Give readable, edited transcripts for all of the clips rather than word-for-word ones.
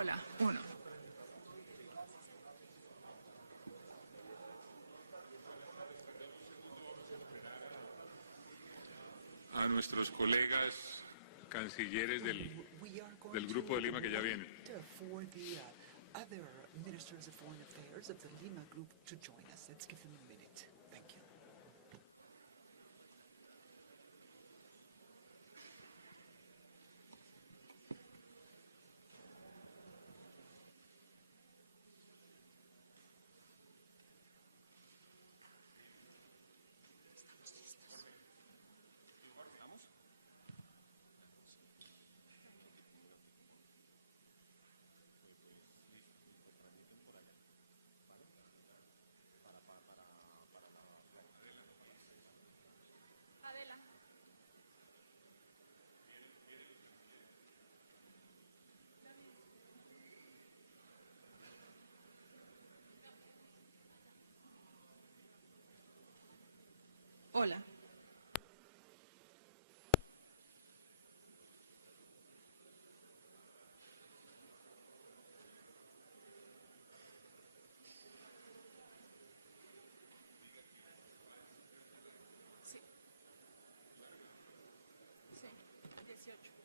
Hola, uno. A nuestros colegas cancilleres del Grupo de Lima que ya vienen. For the other ministers of foreign affairs of the Lima group to join us. Let's give them a minute. Thank you. Hola. Sí. Sí, 18.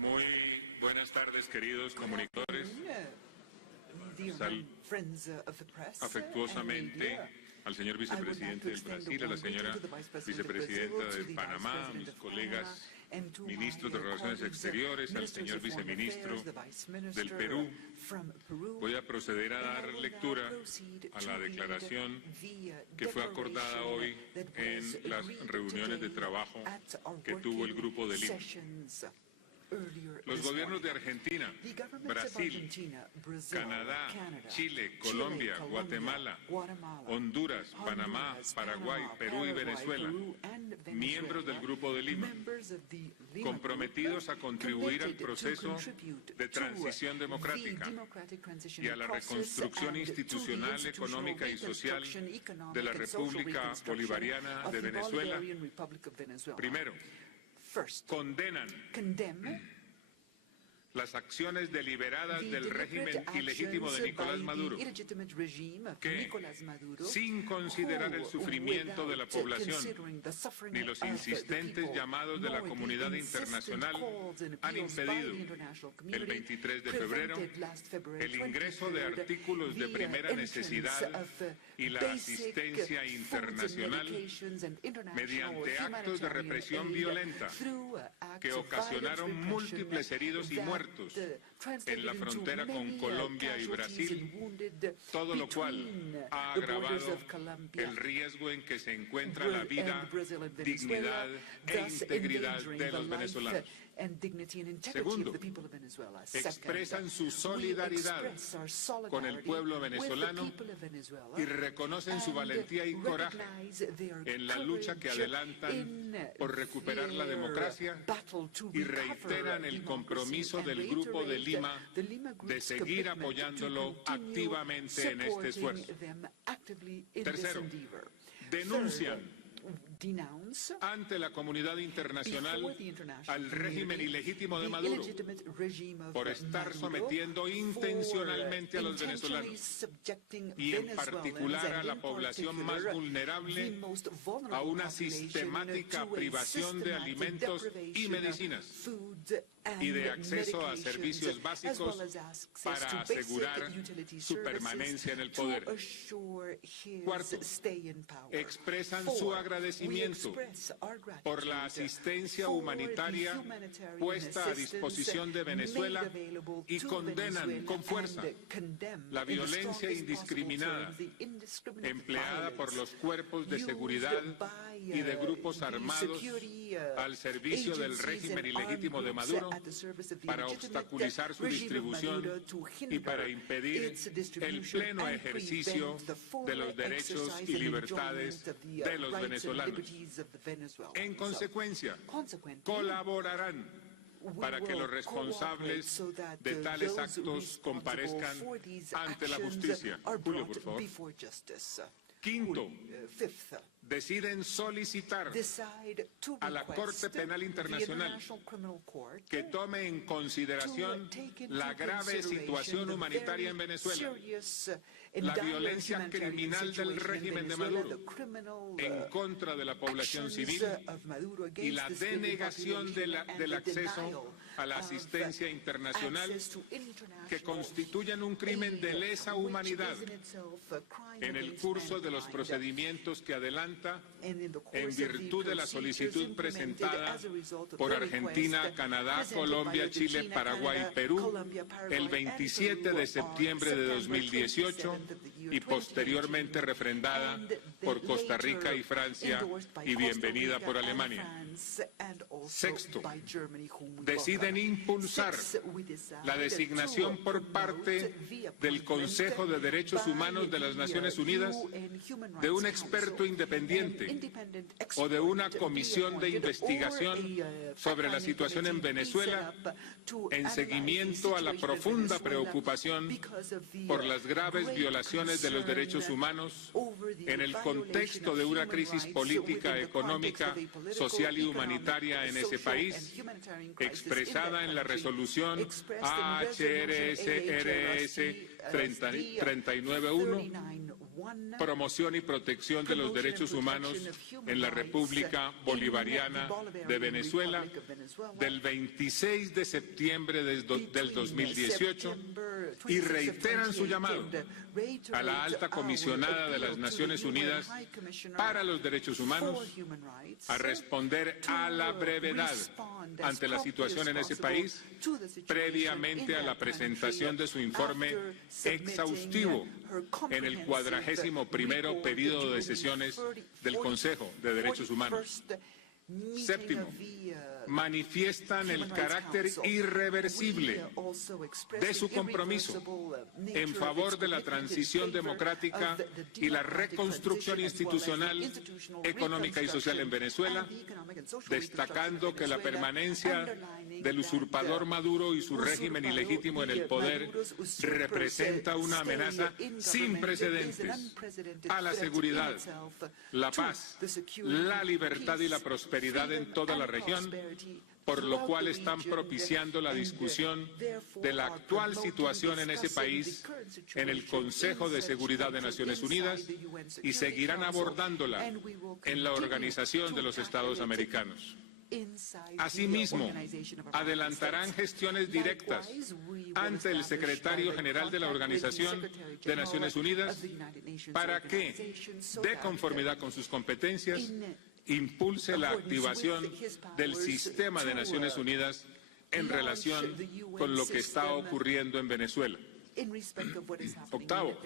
Muy buenas tardes, queridos comunicadores. Afectuosamente al señor vicepresidente del Brasil, a la señora vicepresidenta de Panamá, a mis colegas ministros de Relaciones Exteriores, al señor viceministro del Perú. Voy a proceder a dar lectura a la declaración que fue acordada hoy en las reuniones de trabajo que tuvo el Grupo de Lima. Los gobiernos de Argentina, Brasil, Canadá, Chile, Colombia, Guatemala, Honduras, Panamá, Paraguay, Perú y Venezuela, miembros del Grupo de Lima, comprometidos a contribuir al proceso de transición democrática y a la reconstrucción institucional, económica y social de la República Bolivariana de Venezuela. Primero, condenan las acciones deliberadas del régimen ilegítimo de Nicolás Maduro, que, sin considerar el sufrimiento de la población ni los insistentes llamados de la comunidad internacional, han impedido el 23 de febrero el ingreso de artículos de primera necesidad y la asistencia internacional mediante actos de represión violenta que ocasionaron múltiples heridos y muertos en la frontera con Colombia y Brasil, todo lo cual ha agravado el riesgo en que se encuentra la vida, dignidad e integridad de los venezolanos. Segundo, expresan su solidaridad con el pueblo venezolano y reconocen su valentía y coraje en la lucha que adelantan por recuperar la democracia y reiteran el compromiso del Grupo de Lima de seguir apoyándolo activamente en este esfuerzo. Tercero, denuncian ante la comunidad internacional al régimen ilegítimo de Maduro por estar sometiendo intencionalmente a los venezolanos y en particular a la población más vulnerable a una sistemática privación de alimentos y medicinas y de acceso a servicios básicos para asegurar su permanencia en el poder. Cuarto, expresan su agradecimiento por la asistencia humanitaria puesta a disposición de Venezuela y condenan con fuerza la violencia indiscriminada empleada por los cuerpos de seguridad y de grupos armados al servicio del régimen ilegítimo de Maduro para obstaculizar su distribución y para impedir el pleno ejercicio de los derechos y libertades de los venezolanos. En consecuencia, colaborarán para que los responsables de tales actos comparezcan ante la justicia. Julio, por favor. Quinto, deciden solicitar a la Corte Penal Internacional que tome en consideración la grave situación humanitaria en Venezuela, la violencia criminal del régimen de Maduro en contra de la población civil y la denegación del acceso a la asistencia internacional que constituyen un crimen de lesa humanidad en el curso de los procedimientos que adelanta en virtud de la solicitud presentada por Argentina, Canadá, Colombia, Chile, Paraguay y Perú el 27 de septiembre de 2018 y posteriormente refrendada por Costa Rica y Francia y bienvenida por Alemania. Sexto, deciden impulsar la designación por parte del Consejo de Derechos Humanos de las Naciones Unidas de un experto independiente o de una comisión de investigación sobre la situación en Venezuela en seguimiento a la profunda preocupación por las graves violaciones de los derechos humanos en el contexto de una crisis política, económica, social y humanitaria en ese país, expresada en la resolución HRSRS 391, promoción y protección de los derechos humanos en la República Bolivariana de Venezuela, del 26 de septiembre del 2018, y reiteran su llamado a la alta comisionada de las Naciones Unidas para los Derechos Humanos a responder a la brevedad ante la situación en ese país, previamente a la presentación de su informe exhaustivo en el 41º período de sesiones del Consejo de Derechos Humanos. Séptimo, manifiestan el carácter irreversible de su compromiso en favor de la transición democrática y la reconstrucción institucional, económica y social en Venezuela, destacando que la permanencia del usurpador Maduro y su régimen ilegítimo en el poder representa una amenaza sin precedentes a la seguridad, la paz, la libertad y la prosperidad en toda la región, por lo cual están propiciando la discusión de la actual situación en ese país en el Consejo de Seguridad de Naciones Unidas y seguirán abordándola en la Organización de los Estados Americanos. Asimismo, adelantarán gestiones directas ante el secretario general de la Organización de Naciones Unidas para que, de conformidad con sus competencias, impulse la activación del sistema de Naciones Unidas en relación con lo que está ocurriendo en Venezuela. Octavo,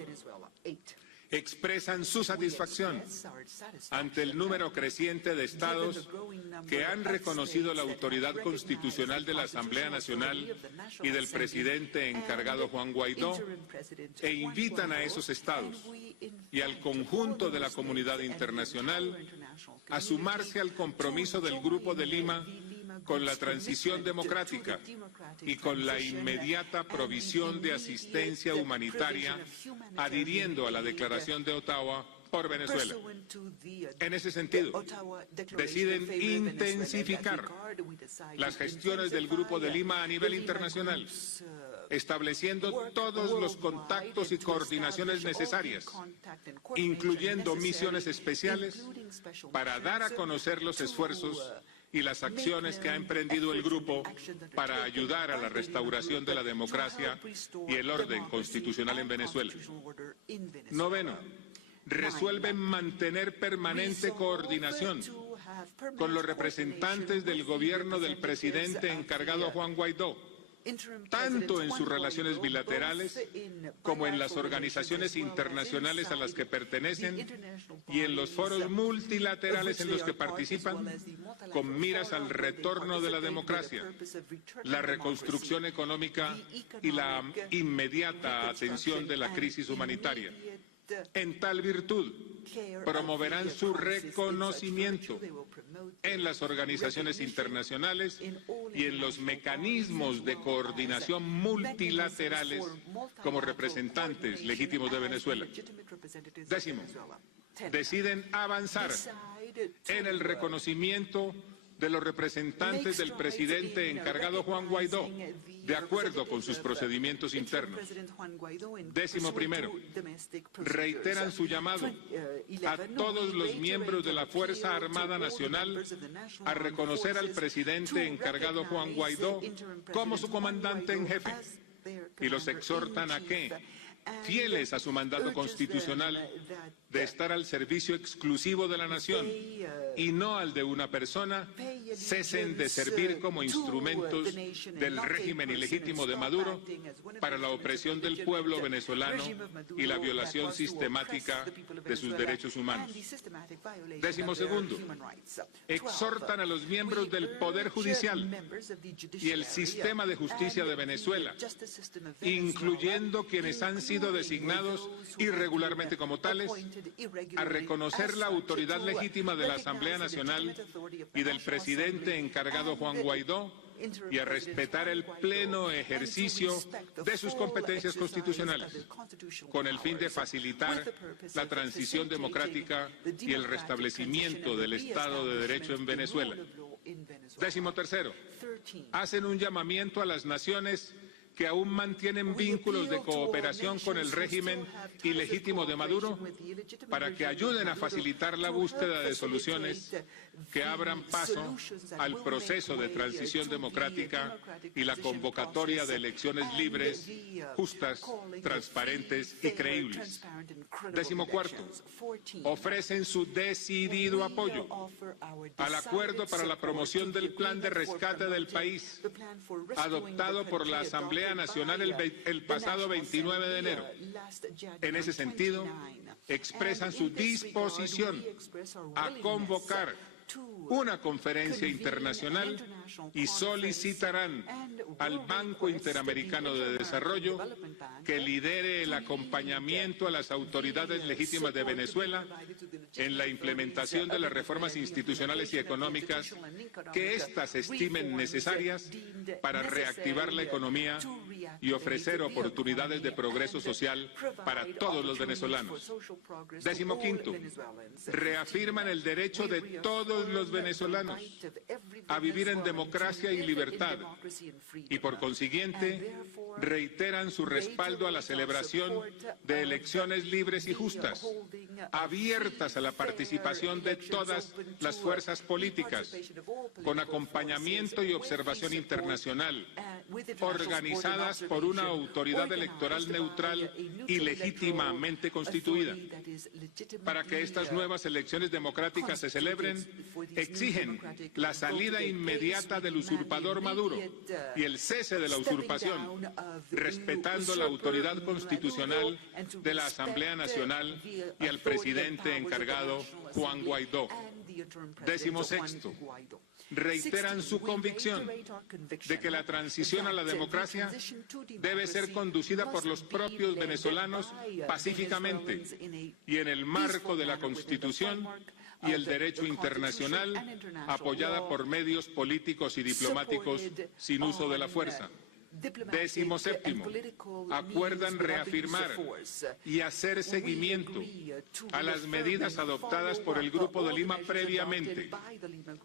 expresan su satisfacción ante el número creciente de estados que han reconocido la autoridad constitucional de la Asamblea Nacional y del presidente encargado Juan Guaidó e invitan a esos estados y al conjunto de la comunidad internacional a sumarse al compromiso del Grupo de Lima con la transición democrática y con la inmediata provisión de asistencia humanitaria, adhiriendo a la Declaración de Ottawa por Venezuela. En ese sentido, deciden intensificar las gestiones del Grupo de Lima a nivel internacional, estableciendo todos los contactos y coordinaciones necesarias, incluyendo misiones especiales para dar a conocer los esfuerzos y las acciones que ha emprendido el grupo para ayudar a la restauración de la democracia y el orden constitucional en Venezuela. Noveno, resuelven mantener permanente coordinación con los representantes del gobierno del presidente encargado Juan Guaidó, tanto en sus relaciones bilaterales como en las organizaciones internacionales a las que pertenecen y en los foros multilaterales en los que participan, con miras al retorno de la democracia, la reconstrucción económica y la inmediata atención de la crisis humanitaria. En tal virtud, promoverán su reconocimiento en las organizaciones internacionales y en los mecanismos de coordinación multilaterales como representantes legítimos de Venezuela. Décimo, deciden avanzar en el reconocimiento de los representantes del presidente encargado Juan Guaidó, de acuerdo con sus procedimientos internos. Décimo primero, reiteran su llamado a todos los miembros de la Fuerza Armada Nacional a reconocer al presidente encargado Juan Guaidó como su comandante en jefe y los exhortan a que, fieles a su mandato constitucional de estar al servicio exclusivo de la nación y no al de una persona, cesen de servir como instrumentos del régimen ilegítimo de Maduro para la opresión del pueblo venezolano y la violación sistemática de sus derechos humanos. Décimo segundo, exhortan a los miembros del Poder Judicial y el sistema de justicia de Venezuela, incluyendo quienes han sido designados irregularmente como tales, a reconocer la autoridad legítima de la Asamblea Nacional y del presidente encargado Juan Guaidó y a respetar el pleno ejercicio de sus competencias constitucionales, con el fin de facilitar la transición democrática y el restablecimiento del Estado de Derecho en Venezuela. Décimo tercero, hacen un llamamiento a las naciones que aún mantienen vínculos de cooperación con el régimen ilegítimo de Maduro para que ayuden a facilitar la búsqueda de soluciones que abran paso al proceso de transición democrática y la convocatoria de elecciones libres, justas, transparentes y creíbles. Décimo cuarto, ofrecen su decidido apoyo al acuerdo para la promoción del plan de rescate del país, adoptado por la Asamblea Nacional el pasado 29 de enero. En ese sentido, expresan su disposición a convocar una conferencia internacional y solicitarán al Banco Interamericano de Desarrollo que lidere el acompañamiento a las autoridades legítimas de Venezuela en la implementación de las reformas institucionales y económicas que éstas estimen necesarias para reactivar la economía y ofrecer oportunidades de progreso social para todos los venezolanos. Décimo quinto, reafirman el derecho de todos los venezolanos a vivir en democracia y libertad y, por consiguiente, reiteran su respaldo a la celebración de elecciones libres y justas, abiertas a la participación de todas las fuerzas políticas, con acompañamiento y observación internacional, organizadas por una autoridad electoral neutral y legítimamente constituida. Para que estas nuevas elecciones democráticas se celebren, exigen la salida inmediata del usurpador Maduro y el cese de la usurpación, respetando la autoridad constitucional de la Asamblea Nacional y al presidente encargado Juan Guaidó. Décimo sexto, reiteran su convicción de que la transición a la democracia debe ser conducida por los propios venezolanos pacíficamente y en el marco de la Constitución y el derecho internacional, apoyada por medios políticos y diplomáticos sin uso de la fuerza. 17º, acuerdan reafirmar y hacer seguimiento a las medidas adoptadas por el Grupo de Lima previamente,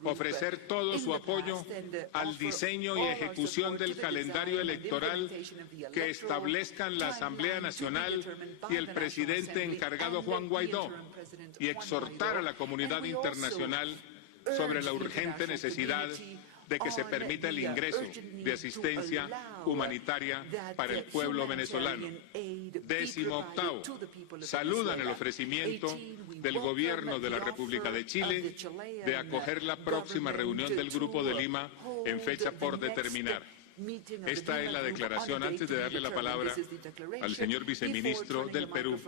ofrecer todo su apoyo al diseño y ejecución del calendario electoral que establezcan la Asamblea Nacional y el presidente encargado Juan Guaidó, y exhortar a la comunidad internacional sobre la urgente necesidad de que se permita el ingreso de asistencia humanitaria para el pueblo venezolano. 18º, saludan el ofrecimiento del Gobierno de la República de Chile de acoger la próxima reunión del Grupo de Lima en fecha por determinar. Esta es la declaración. Antes de darle la palabra al señor viceministro del Perú,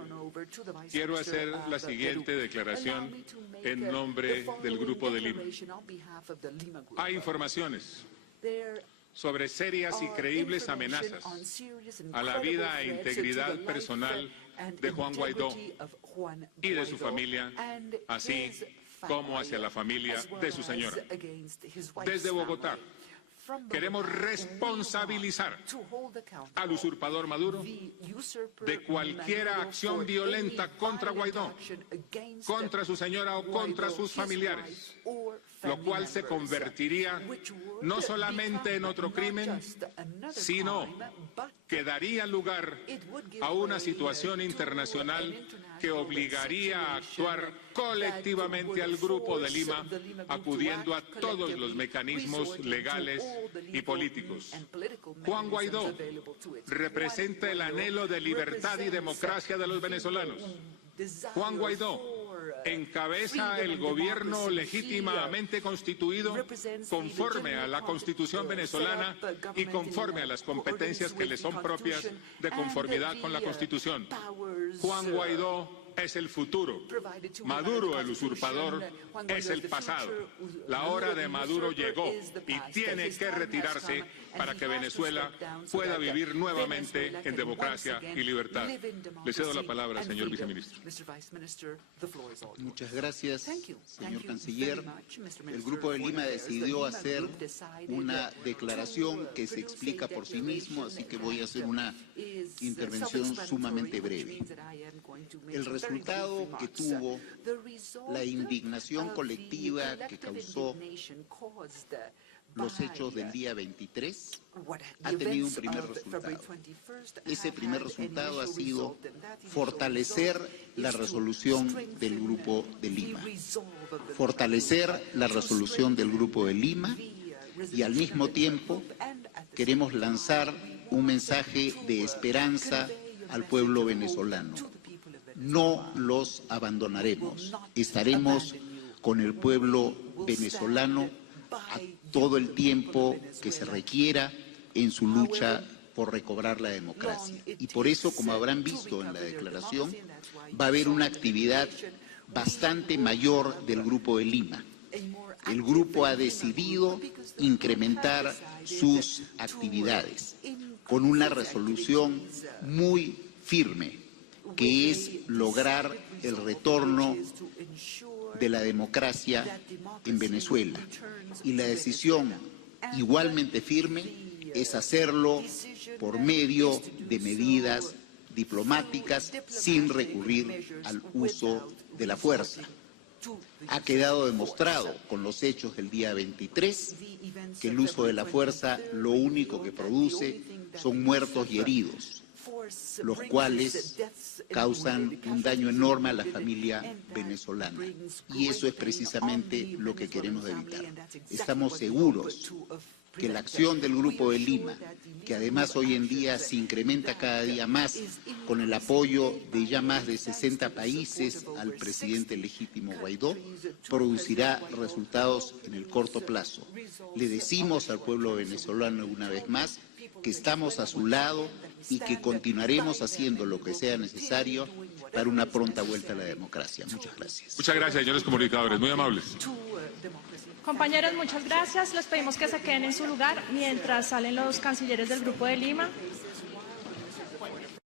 quiero hacer la siguiente declaración en nombre del Grupo de Lima. Hay informaciones sobre serias y creíbles amenazas a la vida e integridad personal de Juan Guaidó y de su familia, así como hacia la familia de su señora. Desde Bogotá, queremos responsabilizar al usurpador Maduro de cualquier acción violenta contra Guaidó, contra su señora o contra sus familiares, lo cual se convertiría no solamente en otro crimen, sino que daría lugar a una situación internacional que obligaría a actuar colectivamente al Grupo de Lima, acudiendo a todos los mecanismos legales y políticos. Juan Guaidó representa el anhelo de libertad y democracia de los venezolanos. Juan Guaidó encabeza el gobierno legítimamente constituido conforme a la Constitución venezolana y conforme a las competencias que le son propias de conformidad con la Constitución. Juan Guaidó es el futuro. Maduro, el usurpador, es el pasado. La hora de Maduro llegó y tiene que retirarse para que Venezuela pueda vivir nuevamente en democracia y libertad. Le cedo la palabra, señor viceministro. Muchas gracias, señor canciller. El Grupo de Lima decidió hacer una declaración que se explica por sí mismo, así que voy a hacer una intervención sumamente breve. El resultado que tuvo la indignación colectiva que causó los hechos del día 23 ha tenido un primer resultado. Ese primer resultado ha sido fortalecer la resolución del Grupo de Lima. Fortalecer la resolución del Grupo de Lima y al mismo tiempo queremos lanzar un mensaje de esperanza al pueblo venezolano. No los abandonaremos. Estaremos con el pueblo venezolano a todo el tiempo que se requiera en su lucha por recobrar la democracia. Y por eso, como habrán visto en la declaración, va a haber una actividad bastante mayor del Grupo de Lima. El grupo ha decidido incrementar sus actividades con una resolución muy firme, que es lograr el retorno de la democracia en Venezuela. Y la decisión igualmente firme es hacerlo por medio de medidas diplomáticas sin recurrir al uso de la fuerza. Ha quedado demostrado con los hechos del día 23 que el uso de la fuerza lo único que produce son muertos y heridos, los cuales causan un daño enorme a la familia venezolana. Y eso es precisamente lo que queremos evitar. Estamos seguros que la acción del Grupo de Lima, que además hoy en día se incrementa cada día más con el apoyo de ya más de 60 países al presidente legítimo Guaidó, producirá resultados en el corto plazo. Le decimos al pueblo venezolano una vez más que estamos a su lado y que continuaremos haciendo lo que sea necesario para una pronta vuelta a la democracia. Muchas gracias. Muchas gracias, señores comunicadores, muy amables. Compañeros, muchas gracias. Les pedimos que se queden en su lugar mientras salen los cancilleres del Grupo de Lima.